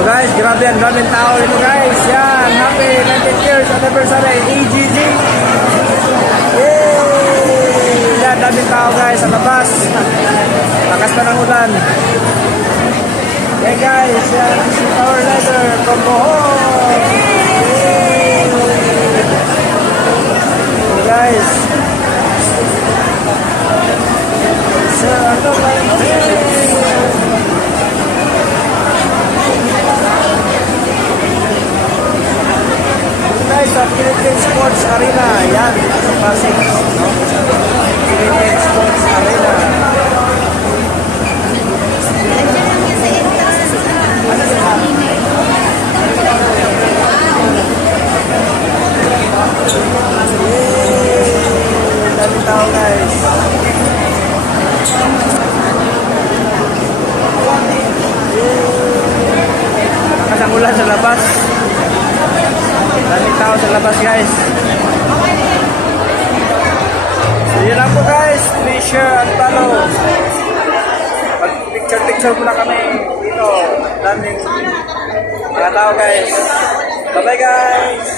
So guys, grabe ang daming tao dito guys. Yan, happy 19th years anniversary AGG. Yay! Yan, daming tao guys sa labas. Lakas pa ng ulan. Hey guys, yan, si Power Leather from Bohol. Yay! So guys. Sir, ano ba yun? Guys, sa Philippine Sports Arena, yan, sa Pasig, no? Philippine Sports Arena. Daming tao guys. Lakas ang ulan sa labas. Daming tao sa labas guys. So yun lang po guys. Please share and follow. Mag picture muna kami dito. Daming mga tao guys. Bye bye guys.